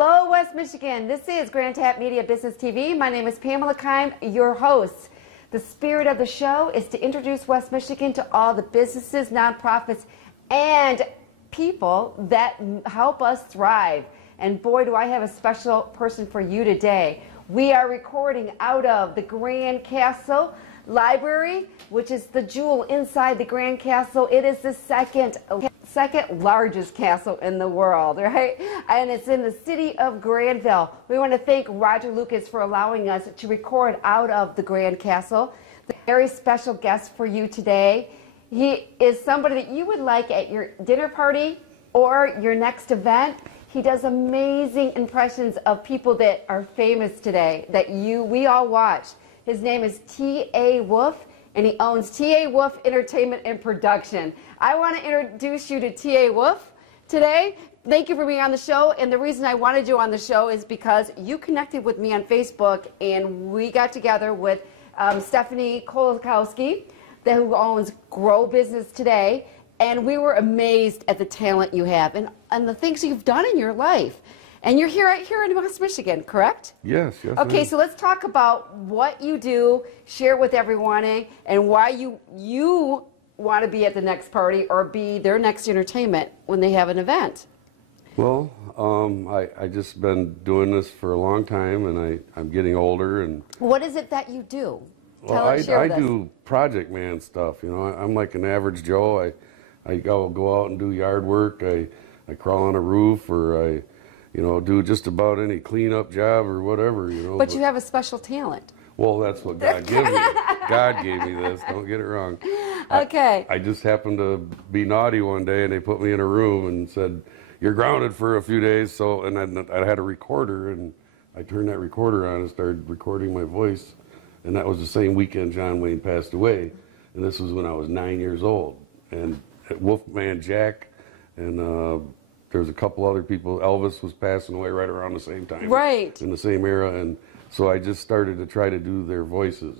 Hello, West Michigan. This is Grand Tap Media Business TV. My name is Pamela Keim, your host. The spirit of the show is to introduce West Michigan to all the businesses, nonprofits, and people that help us thrive. And boy, do I have a special person for you today. We are recording out of the Grand Castle Library, which is the jewel inside the Grand Castle. It is the second largest castle in the world, right? And it's in the city of Granville. We want to thank Roger Lucas for allowing us to record out of the Grand Castle. The very special guest for you today. He is somebody that you would like at your dinner party or your next event. He does amazing impressions of people that are famous today that we all watch. His name is T.A. Wolf, and he owns T.A. Wolf Entertainment and Production. I want to introduce you to T.A. Wolf today. Thank you for being on the show, and the reason I wanted you on the show is because you connected with me on Facebook, and we got together with Stephanie Kolakowski, who owns Grow Business Today, and we were amazed at the talent you have and the things you've done in your life. And you're here in West Michigan, correct? Yes, yes. Okay, so let's talk about what you do, share with everyone, and why you want to be at the next party or be their next entertainment when they have an event. Well, I just been doing this for a long time, and I'm getting older. And what is it that you do? Well, I do project man stuff. You know, I'm like an average Joe. I go out and do yard work. I crawl on a roof, or I do just about any cleanup job or whatever. You know. But you have a special talent. Well, that's what God gave me. God gave me this. Don't get it wrong. Okay. I just happened to be naughty one day, and they put me in a room and said, "You're grounded for a few days." So, and I had a recorder, and I turned that recorder on and started recording my voice. And that was the same weekend John Wayne passed away. And this was when I was 9 years old. And Wolfman Jack, and there's a couple other people. Elvis was passing away right around the same time. Right. In the same era. And so I just started to try to do their voices.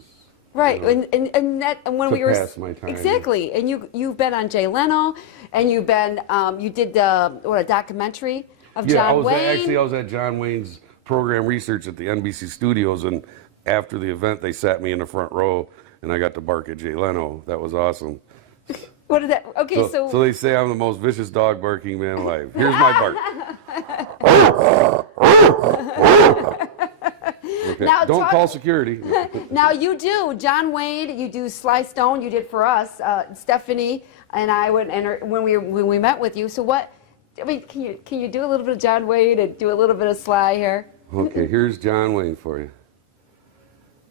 Right, and when we were pass my time. Exactly, and you've been on Jay Leno, and you did a documentary of John Wayne. I was at John Wayne's program research at the NBC studios, and after the event, they sat me in the front row, and I got to bark at Jay Leno. That was awesome. What did that? Okay, so they say I'm the most vicious dog barking man alive. Here's my bark. Okay. Now, don't call security. Now you do, John Wayne. You do Sly Stone. You did for us, Stephanie and I when we met with you. So what? I mean, can you do a little bit of John Wayne and do a little bit of Sly here? Okay, here's John Wayne for you.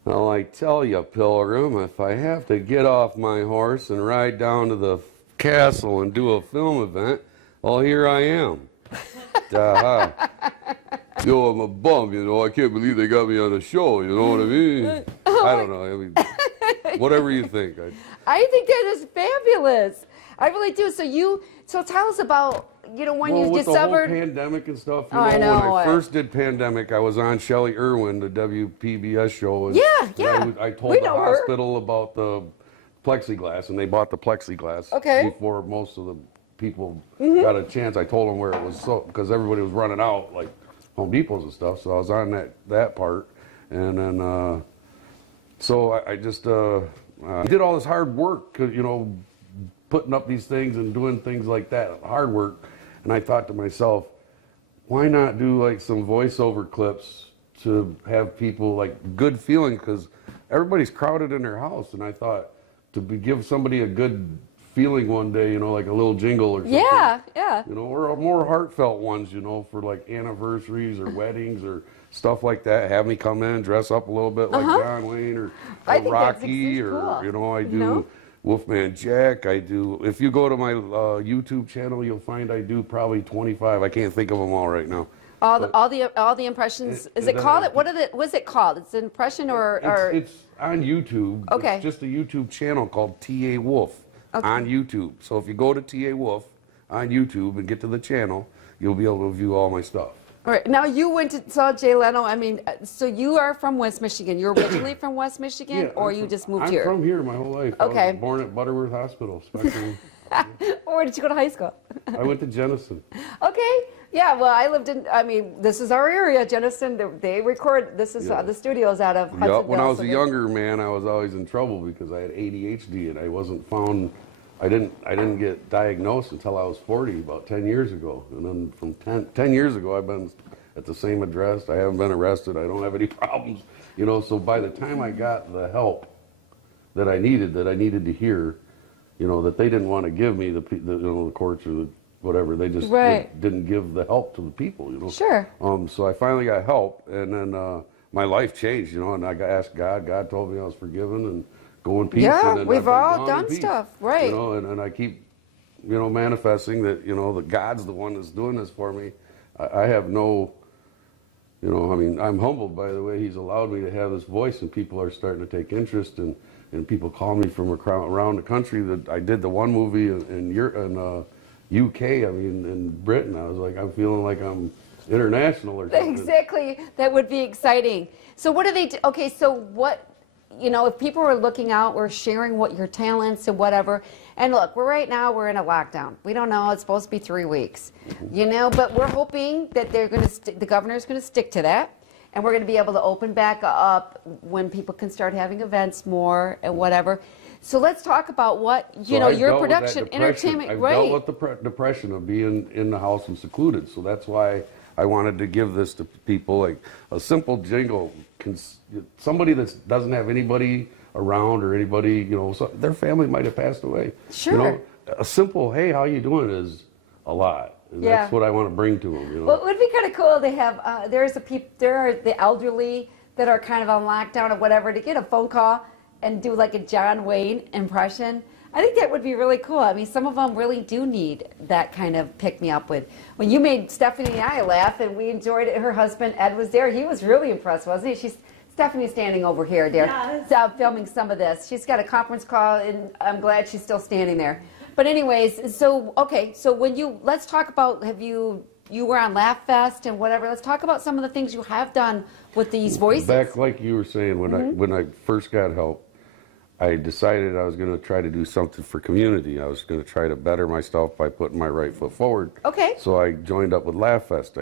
Well, I tell you, Pilgrim, if I have to get off my horse and ride down to the castle and do a film event, well, here I am. Yo, I'm a bum, you know. I can't believe they got me on the show, you know what I mean? I don't know. I mean, whatever you think. I think that is fabulous. I really do. So tell us about, when you with discovered the whole pandemic and stuff. I know. When I first did Pandemic, I was on Shelley Irwin, the WPBS show. And yeah. I told the hospital about the plexiglass, and they bought the plexiglass before most of the people got a chance. I told them where it was, because everybody was running out, like Home Depots and stuff. So I was on that part, and then so I just did all this hard work, putting up these things and doing things like that, hard work. And I thought to myself, why not do like some voiceover clips to have people like good feeling, because everybody's crowded in their house. And I thought to give somebody a good feeling one day, like a little jingle or something. Yeah. Or more heartfelt ones, for like anniversaries or weddings or stuff like that. Have me come in, dress up a little bit like John Wayne or Rocky, or cool. I do Wolfman Jack. I do. If you go to my YouTube channel, you'll find I do probably 25. I can't think of them all right now. All the impressions. Is it called? What's it called? It's an impression or it's on YouTube. Okay. It's just a YouTube channel called T.A. Wolf. On YouTube. So if you go to T.A. Wolf on YouTube and get to the channel, you'll be able to view all my stuff. All right. Now you went to saw Jay Leno. I mean, so you are from West Michigan. You're originally from West Michigan, or you just moved here? I'm from here my whole life. Okay. I was born at Butterworth Hospital. Where did you go to high school? I went to Jenison. Okay. Yeah, well, I lived in, I mean, this is our area, Jenison. They record, this is the studio's out of Hudsonville. Yep. When I was a younger man, I was always in trouble because I had ADHD and I wasn't found, I didn't get diagnosed until I was 40, about 10 years ago. And then from 10 years ago, I've been at the same address. I haven't been arrested. I don't have any problems. You know, so by the time I got the help that I needed to hear, you know, that they didn't want to give me the courts or the whatever, they just didn't give the help to the people, you know. Sure. So I finally got help, and then my life changed, you know, and I asked God. God told me I was forgiven and go in peace. Yeah, and then we've all done stuff, right. You know, and I keep, you know, manifesting that, you know, that God's the one that's doing this for me. I have no, you know, I mean, I'm humbled by the way He's allowed me to have this voice, and people are starting to take interest, and people call me from around the country. That I did the one movie in UK, I mean, in Britain. I was like, I'm feeling like I'm international or something. Exactly. That would be exciting. So what do they do? Okay, so what, you know, if people are looking out, we're sharing what your talents and whatever. And look, right now we're in a lockdown. We don't know. It's supposed to be 3 weeks, you know, but we're hoping that they're going to, the governor's going to stick to that. And we're going to be able to open back up when people can start having events more and whatever. So let's talk about what, you know, your production, entertainment, I've dealt with the depression of being in the house and secluded. So that's why I wanted to give this to people, like a simple jingle. Somebody that doesn't have anybody around or anybody, you know, so their family might have passed away. Sure. You know, a simple, hey, how you doing is a lot. And that's what I want to bring to them, you know. Well, it would be kind of cool to have, there are the elderly that are kind of on lockdown or whatever, to get a phone call and do like a John Wayne impression. I think that would be really cool. I mean, some of them really do need that kind of pick-me-up with. When you made Stephanie and I laugh, and we enjoyed it, her husband, Ed, was there. He was really impressed, wasn't he? Stephanie's standing over here, dear, filming some of this. She's got a conference call, and I'm glad she's still standing there. But anyways, so, okay, so let's talk about, you were on Laugh Fest and whatever. Let's talk about some of the things you have done with these voices. Back, like you were saying, when I first got help, I decided I was going to try to do something for community. I was going to try to better myself by putting my right foot forward. Okay. So I joined up with Laugh Fest.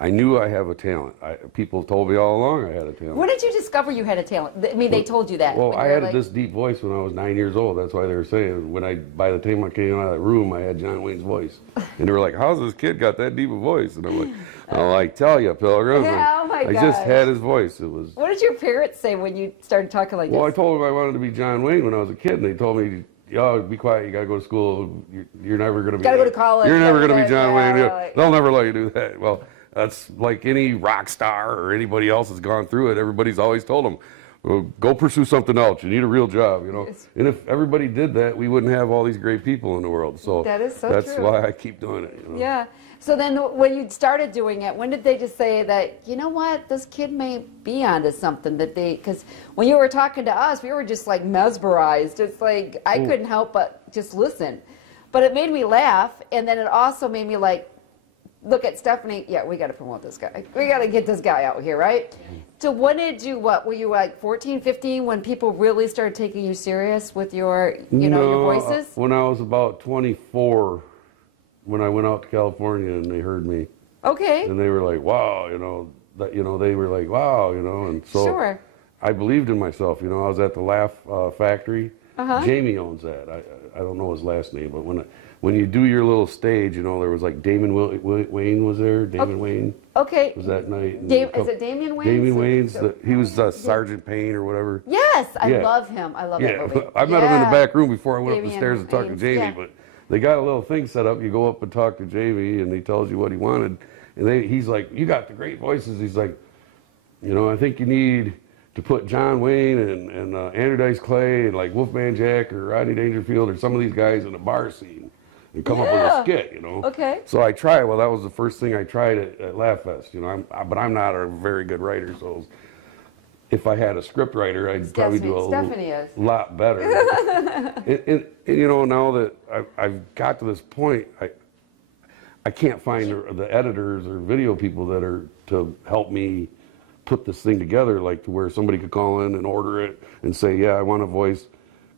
I knew I have a talent. People told me all along I had a talent. When did you discover you had a talent? I mean, they told you that. Well, I had this deep voice when I was 9 years old. That's why they were saying, by the time I came out of that room, I had John Wayne's voice. And they were like, how's this kid got that deep a voice? And I'm like, tell you, Pilgrim. Oh my I just had his voice. It was. What did your parents say when you started talking like this? Well, I told them I wanted to be John Wayne when I was a kid, and they told me, "Yo, be quiet. You gotta go to school. You're never gonna be. Gotta go to college. You're never gonna be John Wayne. Right. They'll never let you do that." Well, that's like any rock star or anybody else that's gone through it. Everybody's always told them, well, "Go pursue something else. You need a real job." You know. And if everybody did that, we wouldn't have all these great people in the world. So that is so that's true. why I keep doing it. You know? Yeah. So then when you started doing it, when did they just say that, you know what, this kid may be onto something, that because when you were talking to us, we were just like mesmerized. It's like, I couldn't help but just listen. But it made me laugh, and then it also made me like, look at Stephanie, yeah, we got to promote this guy. We got to get this guy out here, right? So when did you, were you like 14, 15 when people really started taking you serious with your, your voices? When I was about 24. When I went out to California and they heard me. Okay. And they were like, wow, they were like, wow, and so I believed in myself, I was at the Laugh Factory. Jamie owns that. I don't know his last name, but when you do your little stage, there was like Damon Wayne was there, Damon Wayne. Okay. Was that night. Is it Damian Wayne? Damien Wayne's, he was Sergeant Payne or whatever. Yes, I love him. I love that movie. I met him in the back room before I went up the stairs and talked to Jamie, but they got a little thing set up. You go up and talk to Jamie, and he tells you what he wanted. And he's like, you got the great voices. He's like, I think you need to put John Wayne and Andrew Dice Clay and like Wolfman Jack or Rodney Dangerfield or some of these guys in a bar scene and come up with a skit, Okay. So I tried. Well, that was the first thing I tried at Laugh Fest, but I'm not a very good writer, so if I had a script writer, I'd probably do a lot better. and now that I've got to this point, I can't find the editors or video people that are to help me put this thing together, like to where somebody could call in and order it and say, yeah, I want a voice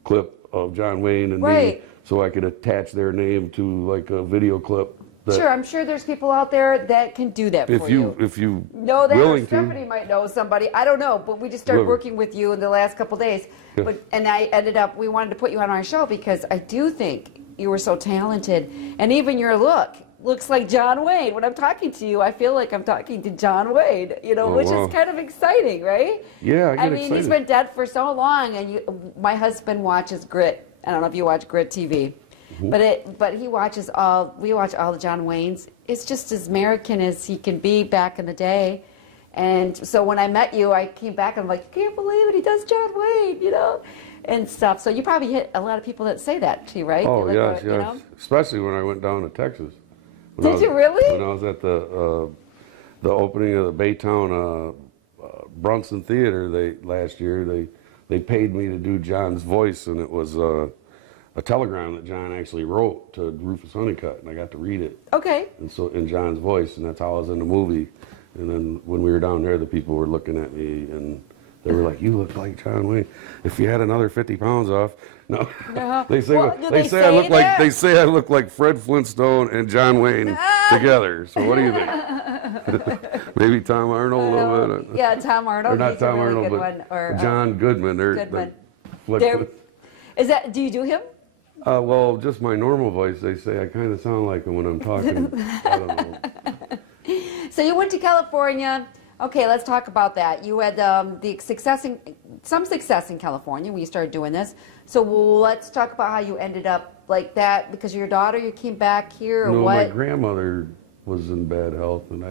clip of John Wayne and me, so I could attach their name to like a video clip Sure, I'm sure there's people out there that can do that for you. If you know that, willing or Stephanie might know somebody. I don't know, but we just started working with you in the last couple of days. Yeah. And I ended up, we wanted to put you on our show because I do think you were so talented. And even your look looks like John Wayne. When I'm talking to you, I feel like I'm talking to John Wayne, you know, which is kind of exciting, right? Yeah, I get mean, excited. He's been dead for so long, and my husband watches Grit. I don't know if you watch Grit TV. But we watch all the John Waynes. It's just as American as he can be back in the day. And so when I met you, I came back and I'm like, you can't believe it, he does John Wayne, you know, and stuff. So you probably hit a lot of people that say that to you, right? Oh, like, yes, yes. You know? Especially when I went down to Texas. Did you really? When I was at the opening of the Baytown Brunson Theater last year, they paid me to do John's voice, and it was a telegram that John actually wrote to Rufus Honeycutt, and I got to read it. Okay. And so in John's voice, and that's how I was in the movie. And then when we were down there, the people were looking at me, and they were like, "You look like John Wayne. If you had another 50 pounds off." No, they say I look like Fred Flintstone and John Wayne together. So what do you think? Maybe Tom Arnold a little bit. Yeah, Tom Arnold. Or not Tom Arnold, but one. Or, John Goodman. Is that? Do you do him? Well, just my normal voice. They say I kind of sound like him when I'm talking. I don't know. So you went to California. Okay, let's talk about that. You had some success in California when you started doing this. So let's talk about how you ended up like that because of your daughter. You came back here, or no, what? My grandmother was in bad health, and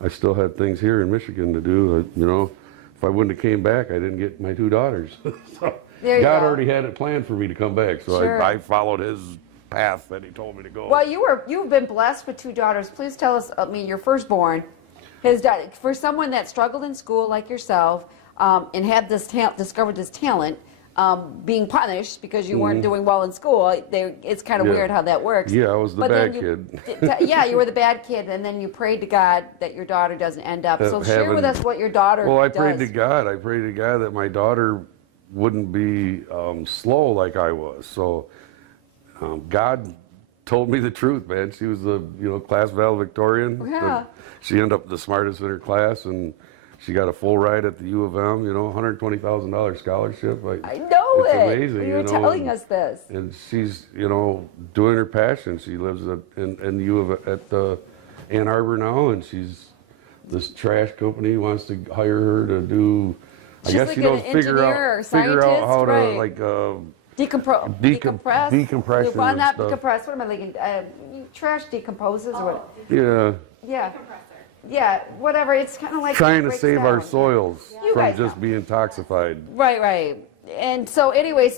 I still had things here in Michigan to do. You know, if I wouldn't have came back, I didn't get my 2 daughters. So God already had it planned for me to come back, so sure. I followed his path that he told me to go. Well, you've been blessed with 2 daughters. Please tell us. I mean, your firstborn. For someone that struggled in school like yourself and had discovered this talent, being punished because you weren't doing well in school, it's kind of weird how that works. Yeah, I was the bad kid. Yeah, you were the bad kid, and then you prayed to God that your daughter doesn't end up. So share with us what your daughter does. Well, I prayed to God. I prayed to God that my daughter wouldn't be slow like I was. So God told me the truth, man. She was the class valedictorian. Yeah. She ended up the smartest in her class, and she got a full ride at the U of M. $120,000 scholarship. I know it's amazing. You were telling us this. And she's doing her passion. She lives in the U of at Ann Arbor now, and this trash company wants to hire her to do. I guess like she knows figure out how to like. Decompression. Well, not decompress. What am I thinking? Trash decomposes or what? Yeah. Yeah. Yeah, whatever. It's kind of like trying to save our soils from just being toxified. Right, right. And so anyway,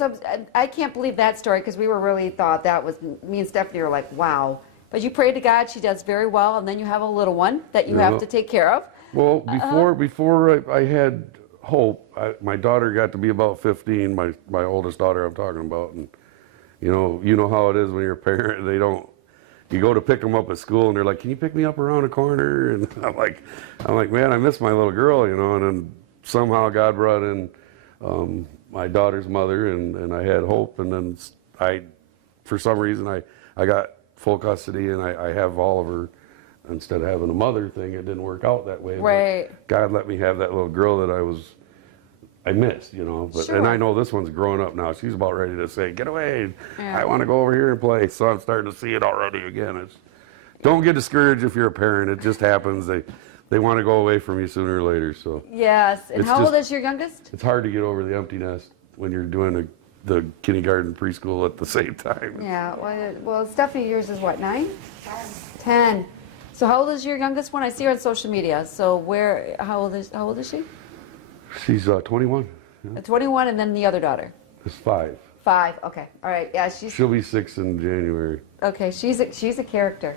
I can't believe that story because we were really thought that was, me and Stephanie were like, wow. But you prayed to God, she does very well, and then you have a little one that you have to take care of. Well, before I had hope, my daughter got to be about 15, my oldest daughter I'm talking about, and you know how it is when you're a parent, you go to pick them up at school, and they're like, "Can you pick me up around the corner?" And I'm like, man, I miss my little girl, and then somehow God brought in my daughter's mother, and I had hope, and then for some reason, I got full custody, and I have all of her. Instead of having a mother thing, it didn't work out that way. Right. But God let me have that little girl that I missed, But sure. And I know this one's growing up now. She's about ready to say, "Get away! I want to go over here and play." So I'm starting to see it already again. Don't get discouraged if you're a parent. It just happens. They want to go away from you sooner or later. So yes. And how old is your youngest? It's hard to get over the empty nest when you're doing the kindergarten preschool at the same time. Yeah. Well, Stephanie, yours is what, 9? 10. So how old is your youngest one? I see her on social media. So how old is she? She's 21. Yeah. 21, and then the other daughter? Is 5. 5, okay. All right, yeah. She'll be 6 in January. Okay, she's a character.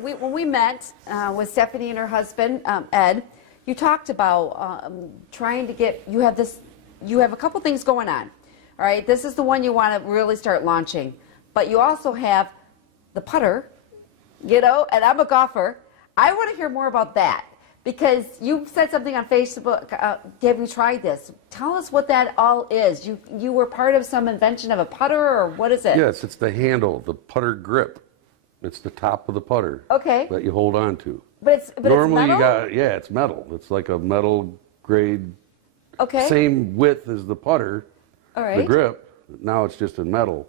When we met with Stephanie and her husband, Ed, you talked about trying to get, you have a couple things going on. All right, this is the one you want to really start launching. But you also have the putter, and I'm a golfer. I want to hear more about that. Because you said something on Facebook, have you tried this? Tell us what that all is. You were part of some invention of a putter, or what is it? Yes, it's the handle, the putter grip. It's the top of the putter. Okay. That you hold on to. But normally it's metal? it's metal. It's like a metal grade. Okay. Same width as the putter. All right. The grip. Now it's just in metal.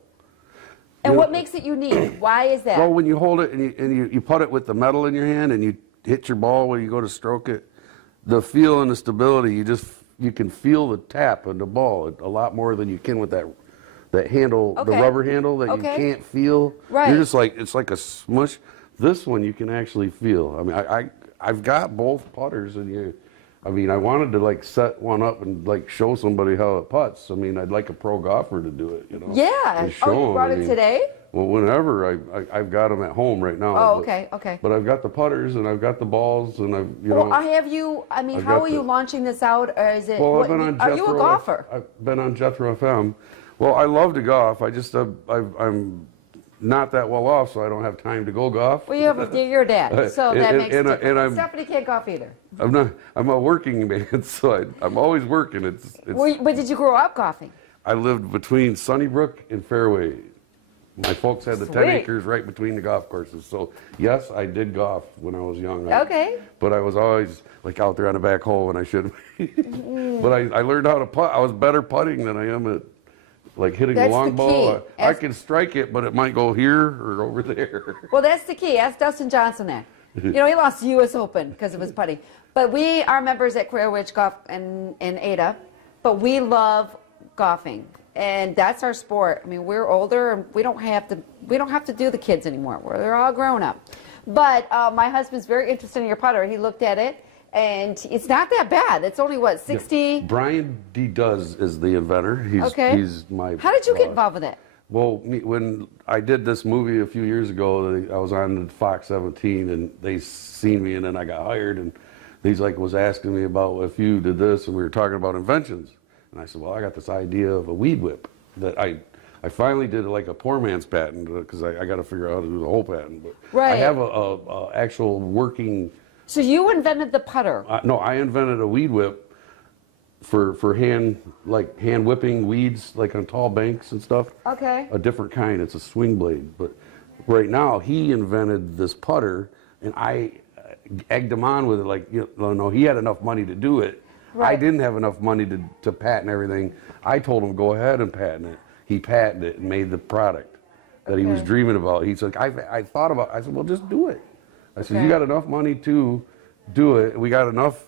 And what makes it unique? Why is that? Well, when you hold it and you put it with the metal in your hand and you hit your ball when you go to stroke it, the feel and the stability, you can feel the tap of the ball a lot more than you can with that handle, the rubber handle that you can't feel. Right. You're just like, it's like a smush. This one you can actually feel. I mean, I've got both putters and I wanted to like set one up and like show somebody how it putts. I mean, I'd like a pro golfer to do it, you know. Yeah. And show you brought it today? Well, whenever I've got them at home right now. Oh, okay. But I've got the putters and I've got the balls and how are you launching this out? Or is it? Well, I've been on Jethro. Are you a golfer? I've been on Jethro FM. Well, I love to golf. I'm not that well off, so I don't have time to go golf. Well, you're a dad, so that makes a difference. Stephanie can't golf either. I'm a working man, so I'm always working. But did you grow up golfing? I lived between Sunnybrook and Fairway. My folks had the 10 acres right between the golf courses. So, yes, I did golf when I was young. Okay. But I was always, like, out there on the back hole when I should be. But I learned how to putt. I was better putting than I am at, like, hitting the long ball. I can strike it, but it might go here or over there. Well, that's the key. Ask Dustin Johnson that. You know, he lost the U.S. Open because of his putting. But we are members at Career Ridge Golf in Ada. But we love golfing. And that's our sport. I mean, we're older and we don't have to do the kids anymore. They're all grown up. But my husband's very interested in your putter. He looked at it and it's not that bad. It's only what, 60? Yeah. Brian D. Does is the inventor. He's my How did you get involved with it? Well, when I did this movie a few years ago, I was on Fox 17 and they seen me and then I got hired and he's like was asking me about if you did this and we were talking about inventions. And I said, well, I got this idea of a weed whip that I finally did like a poor man's patent because I got to figure out how to do the whole patent. But I have a actual working. So you invented the putter? No, I invented a weed whip for hand whipping weeds like on tall banks and stuff. Okay. A different kind. It's a swing blade. But right now he invented this putter, and I egged him on with it. Like, no, he had enough money to do it. Right. I didn't have enough money to patent everything. I told him, go ahead and patent it. He patented it and made the product that he was dreaming about. He said, I thought about it. I said, well, just do it. I said, you got enough money to do it. We got enough.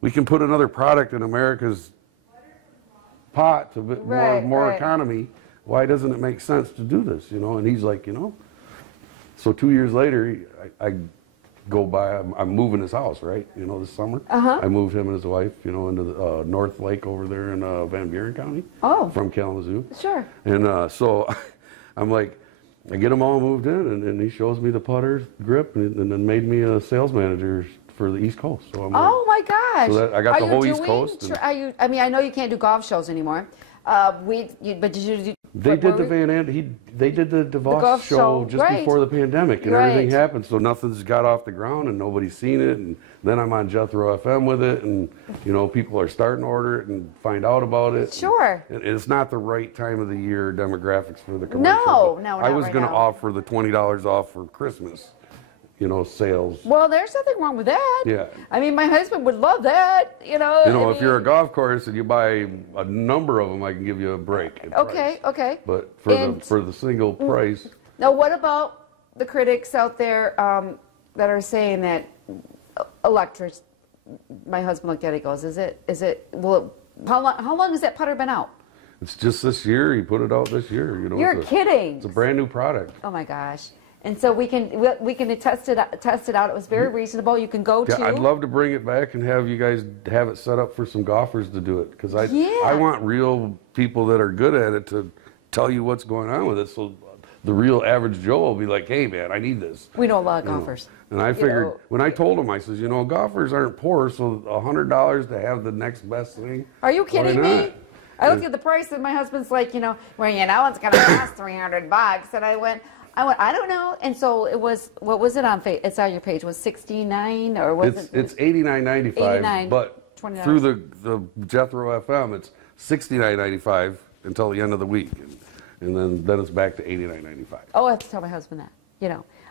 We can put another product in America's pot to more economy. Why doesn't it make sense to do this? And he's like, So 2 years later, I go by, I'm moving his house, right? This summer. I moved him and his wife, into the North Lake over there in Van Buren County. Oh. From Kalamazoo. Sure. And so I'm like, I get them all moved in, and he shows me the putter grip, and then made me a sales manager for the East Coast. So I'm like, oh my gosh! So I got the whole East Coast. I mean, I know you can't do golf shows anymore. But did you do? They did the Van Ant. They did the DeVos show just before the pandemic, and everything happened. So nothing's got off the ground, and nobody's seen it. And then I'm on Jethro FM with it, and people are starting to order it and find out about it. Sure. And it's not the right time of the year demographics for the commercial. No, I was going to offer the $20 off for Christmas. Sales. Well, there's nothing wrong with that. Yeah. I mean, my husband would love that. If you're a golf course and you buy a number of them, I can give you a break. Okay. But for the single price. Now, what about the critics out there that are saying that electric? My husband looked at it. He goes, how long has that putter been out? It's just this year. He put it out this year. You're kidding. It's a brand new product. Oh my gosh. And so we can test it out. It was very reasonable. You can go to. I'd love to bring it back and have you guys have it set up for some golfers to do it because I want real people that are good at it to tell you what's going on with it. So the real average Joe will be like, "Hey man, I need this." We know a lot of golfers. And I figured when I told him, I says, golfers aren't poor, so $100 to have the next best thing. Are you kidding me? I looked at the price and my husband's like, it's going to cost $300, and I went, I don't know. And so it was, what was it on? It's on your page. Was $69 or was it? It's $89.95. $89, but $20. Through the Jethro FM, it's $69.95 until the end of the week, and then it's back to $89.95. Oh, I have to tell my husband that.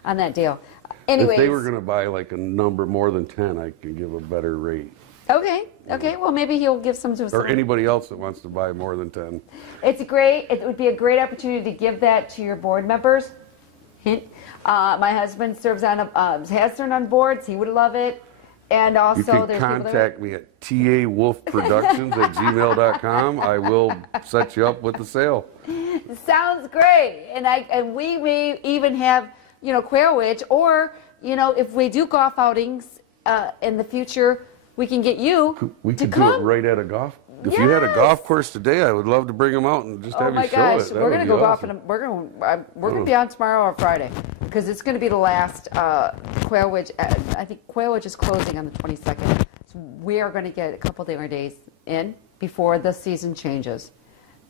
on that deal. Anyways. If they were going to buy like a number more than 10, I could give a better rate. Okay. Okay. Well, maybe he'll give some to us. Or anybody else that wants to buy more than 10. It would be a great opportunity to give that to your board members. Hint. My husband serves on has served on boards. He would love it. And also, you can contact me at tawolfproductions@gmail.com. I will set you up with the sale. Sounds great. And we may even have, quail witch, or, if we do golf outings in the future, we can get you We to could come. do it right at a golf. If you had a golf course today, I would love to bring them out and just have you show it. We're gonna go golfing. We're gonna be on tomorrow or Friday because it's gonna be the last quail witch. I think quail witch is closing on the 22nd. So we are gonna get a couple more days in before the season changes.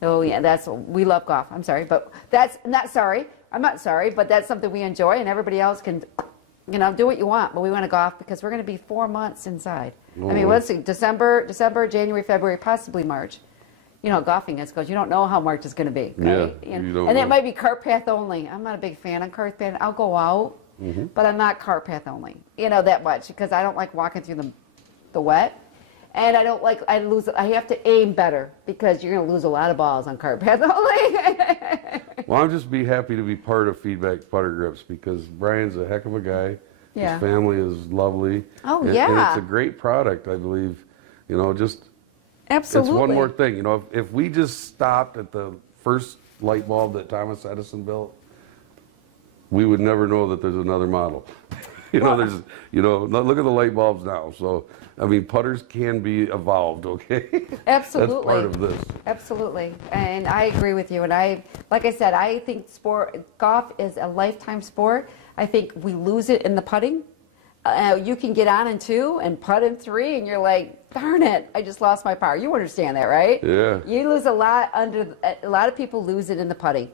Oh yeah, we love golf. I'm sorry, but that's not sorry. I'm not sorry, but that's something we enjoy, and everybody else can, do what you want. But we want to golf because we're going to be 4 months inside. Oh. I mean, let's see, December, January, February, possibly March. Golfing is because you don't know how March is going to be. Right? Yeah, and it might be cart path only. I'm not a big fan of cart path. I'll go out, but I'm not cart path only. That much because I don't like walking through the wet. And I have to aim better because you're going to lose a lot of balls on cart path only. Well, I'm just happy to be part of Feedback Putter Grips because Brian's a heck of a guy. Yeah. His family is lovely. Oh, and, yeah. And it's a great product, I believe. Just Absolutely. It's one more thing. If we just stopped at the first light bulb that Thomas Edison built, we would never know that there's another model. Look at the light bulbs now. So, putters can be evolved, okay? Absolutely. That's part of this. Absolutely. And I agree with you. And like I said, I think golf is a lifetime sport. I think we lose it in the putting. You can get on in 2 and putt in 3, and you're like, darn it, I just lost my power. You understand that, right? Yeah. You lose a lot a lot of people lose it in the putting,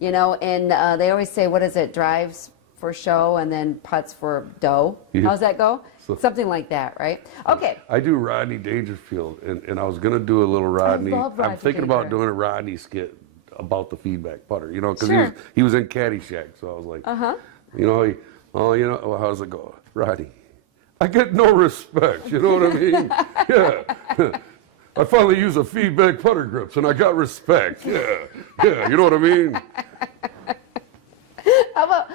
and they always say, what is it, drives for show and then putts for dough. Yeah. How's that go? Something like that, right? Okay. I do Rodney Dangerfield, and I was going to do a little Rodney. I'm thinking about doing a Rodney skit about the feedback putter, because he was in Caddyshack, so I was like, how's it go? Rodney, I get no respect, you know what I mean? Yeah. I finally used a feedback putter grips, and I got respect. Yeah, you know what I mean? How about,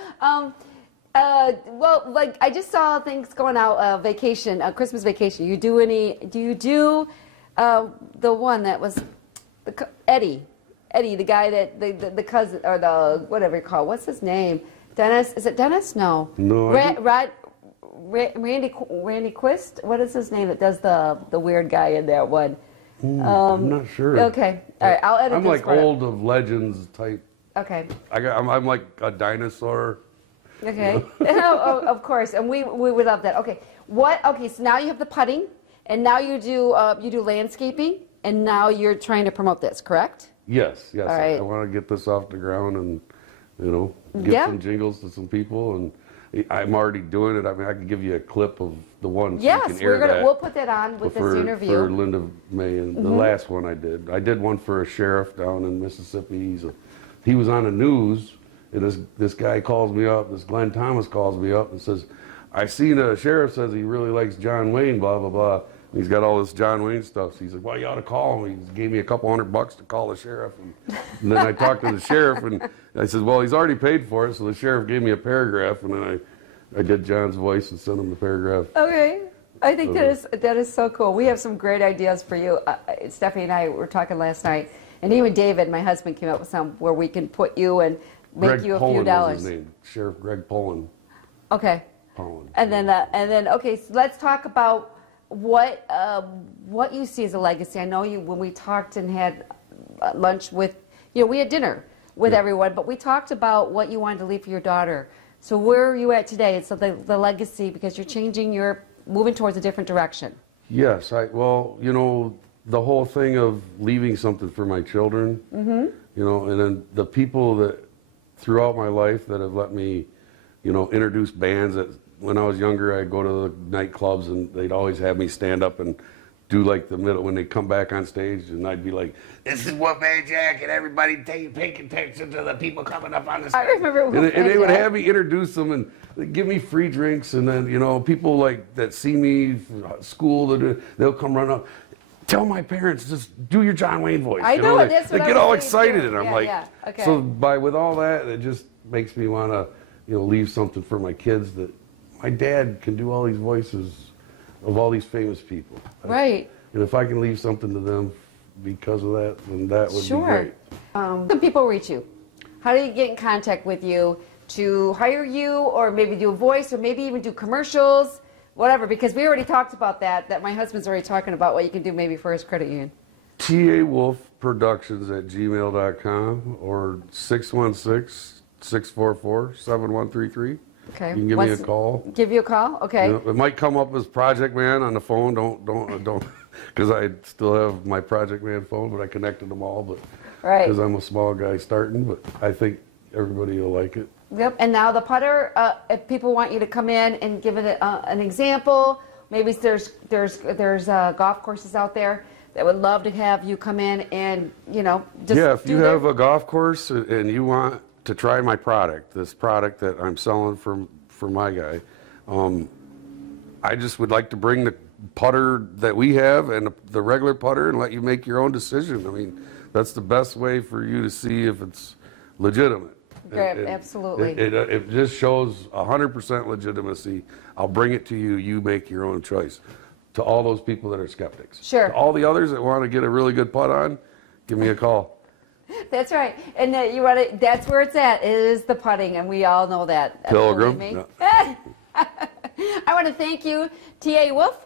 I just saw things going out, vacation, Christmas vacation. Do you do the one that was Eddie, the guy that, the cousin, or the, whatever you call, what's his name? Dennis, is it Dennis? No. No. Randy Quist? What is his name that does the weird guy in that one? I'm not sure. Okay. All right, I'll edit I'm this like old of Legends type. Okay. I'm like a dinosaur. Okay. Of course, and we would love that. Okay. So now you have the putting, and now you do landscaping, and now you're trying to promote this, correct? Yes. All right. I want to get this off the ground and get some jingles to some people, and I'm already doing it. I can give you a clip of the one. So yes, you can air we'll put that on with this interview. For Linda May, and the last one I did one for a sheriff down in Mississippi. He was on the news, and this guy calls me up. This Glenn Thomas calls me up and says, "I seen a sheriff says he really likes John Wayne, blah blah blah." And he's got all this John Wayne stuff. So he said, "Well, you ought to call him." He gave me a couple $100 to call the sheriff, and then I talked to the sheriff, and I said, "Well, he's already paid for it." So the sheriff gave me a paragraph, and then I did John's voice and sent him the paragraph. Okay. I think that is so cool. We have some great ideas for you. Stephanie and I were talking last night, and even David, my husband, came up with some where we can put you and make you a few dollars. Was his name. Sheriff Greg Poland. Okay. Poland. And then okay, so let's talk about what you see as a legacy. I know when we talked and had lunch with, we had dinner with everyone, but we talked about what you wanted to leave for your daughter. So where are you at today? So the legacy, because you're moving towards a different direction. Yes, the whole thing of leaving something for my children, and then the people that throughout my life that have let me, introduce bands. That when I was younger, I'd go to the nightclubs and they'd always have me stand up and do like the middle when they come back on stage, and I'd be like, "This is Wolfman Jack, and everybody pay attention to the people coming up on the stage." I remember and they would have me introduce them and give me free drinks, and then, you know, people like that see me from school, they'll come run up. Tell my parents, just do your John Wayne voice. I know, that's what they I get was all saying excited, too. and I'm Yeah, like, yeah. Okay. so with all that, it just makes me want to, you know, leave something for my kids that my dad can do all these voices of all these famous people. Right. And if I can leave something to them because of that, then that would be great. How can people reach you? How do you get in contact with you to hire you, or maybe do a voice, or maybe even do commercials, whatever? Because we already talked about that my husband's already talking about what you can do maybe for his credit union. TAWolfProductions@gmail.com or 616-644-7133. Okay. You can give me a call. Give you a call? Okay. You know, it might come up as Project Man on the phone. Don't, because I still have my Project Man phone, but I connected them all. But right. Because I'm a small guy starting, but I think everybody will like it. Yep. And now the putter. If people want you to come in and give it an example, maybe there's golf courses out there that would love to have you come in and, you know, just if you have a golf course and you want to try my product, this product that I'm selling for my guy, I just would like to bring the putter that we have and the regular putter and let you make your own decision. I mean, that's the best way for you to see if it's legitimate. Great, absolutely. It just shows 100% legitimacy. I'll bring it to you. You make your own choice. To all those people that are skeptics. Sure. To all the others that want to get a really good putt on, give me a call. That's right. And that's where it's at. It is the putting, and we all know that. Pilgrim. No. I want to thank you, T.A. Wolf,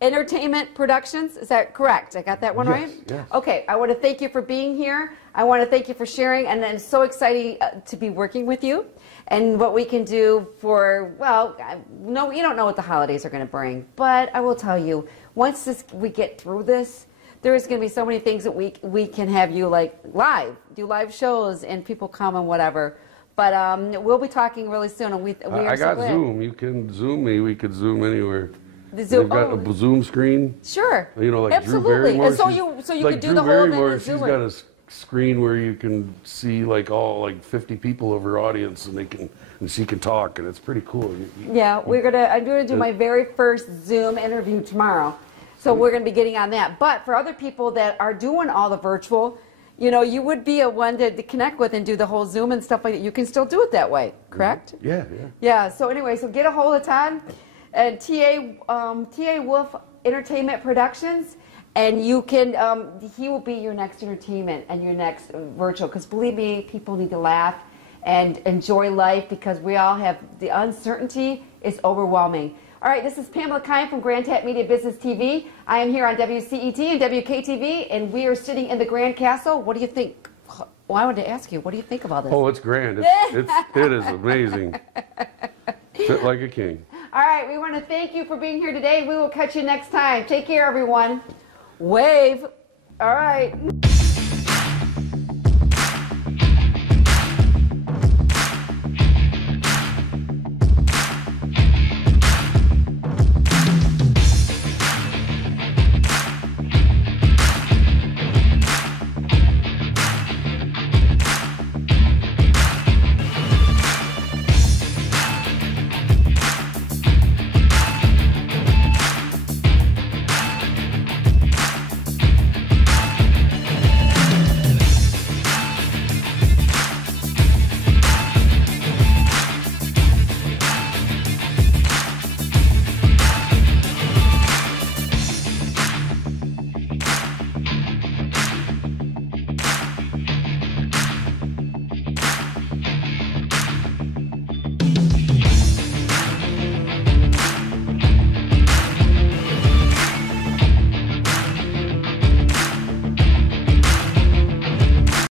Entertainment Productions. Is that correct? I got that one right? Yes. Okay. I want to thank you for being here. I want to thank you for sharing, and it's so exciting to be working with you and what we can do for, well, no, you don't know what the holidays are going to bring, but I will tell you, once we get through this, there's going to be so many things that we can have you like do live shows, and people come and whatever. But we'll be talking really soon, and we are I got so glad. Zoom. You can Zoom me. We could Zoom anywhere. The Zoom. They've got a Zoom screen. Sure. You know, like absolutely. Drew Barrymore. And so you like could do Drew the whole Barrymore, thing. She's got a screen where you can see like 50 people of her audience, and she can talk, and it's pretty cool. Yeah, I'm gonna do my very first Zoom interview tomorrow. So we're going to be getting on that. But for other people that are doing all the virtual, you know, you would be a one to connect with and do the whole Zoom and stuff like that. You can still do it that way, correct? Yeah. Yeah, so anyway, so get a hold of Todd and T.A. Wolf Entertainment Productions, and you can, he will be your next entertainment and your next virtual, because believe me, people need to laugh and enjoy life, because we all have, the uncertainty is overwhelming. All right, this is Pamela Keim from Grand Tap Media Business TV. I am here on WCET and WKTV, and we are sitting in the Grand Castle. What do you think? Well, I wanted to ask you, what do you think about this? Oh, it's grand. It is amazing. Fit like a king. All right, we want to thank you for being here today. We will catch you next time. Take care, everyone. Wave. All right.